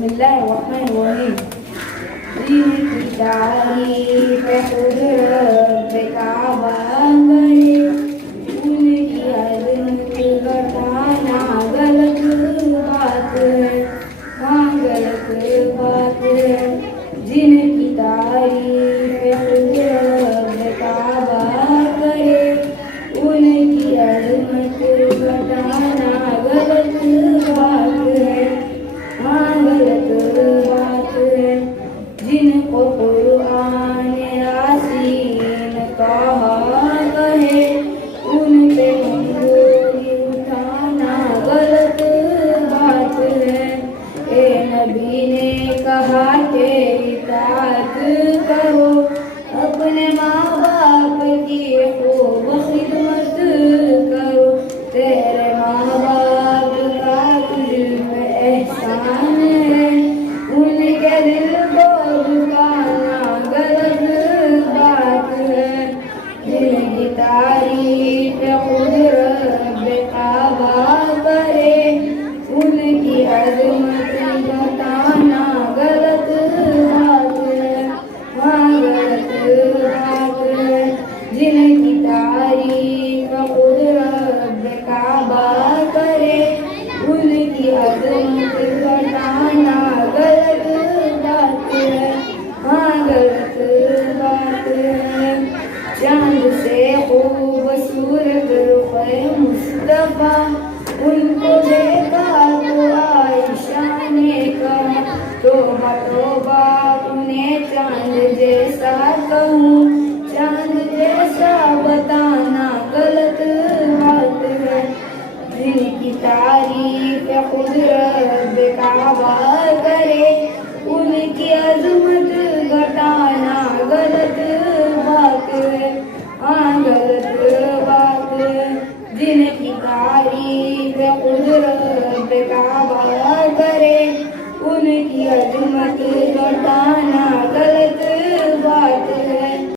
बिस्मिल्लाहिर्रहमानिर्रहीम। जिनकी तारीफ कुदरत काबा करे, उनकी अजमत बताना गलत बात है, हाँ गलत बात है। जिनकी तारीफ कुदरत काबा करे, उनकी अजमत बताना गलत बात है, हाँ गलत बात है। जिनको कुरान यासीन कहा कहे, उन पे अंगूरी उठाना गलत बात है। ए नबी ने कहा कि इताअत करो, अपने माँ बाप की खूब खिदमत करो। तेरे माँ बाप का तुझ पे एहसान है, उनके दिल को दुखाना गलत बात है। जिनकी तारीफ कुदरत काबा करे, उनकी अजमत बताना गलत बात है, हाँ गलत बात है। जिनकी तारीफ कुदरत काबा करे, उनकी अजमत बताना गलत बात है, हाँ गलत बात है। चांद से खूबसूरत रुख़-ए मुस्तफ़ा, उनको देखा तो आयशा ने कहा, तौबा तौबा उन्हें चांद जैसा कहूँ, चांद जैसा बताना गलत बात है। जिनकी तारीफ कुदरत काबा करे, उनकी अजमत घटाना गलत बात है, हाँ गलत बात है। जिनकी तारीफ कुदरत काबा करे, उनकी अजमत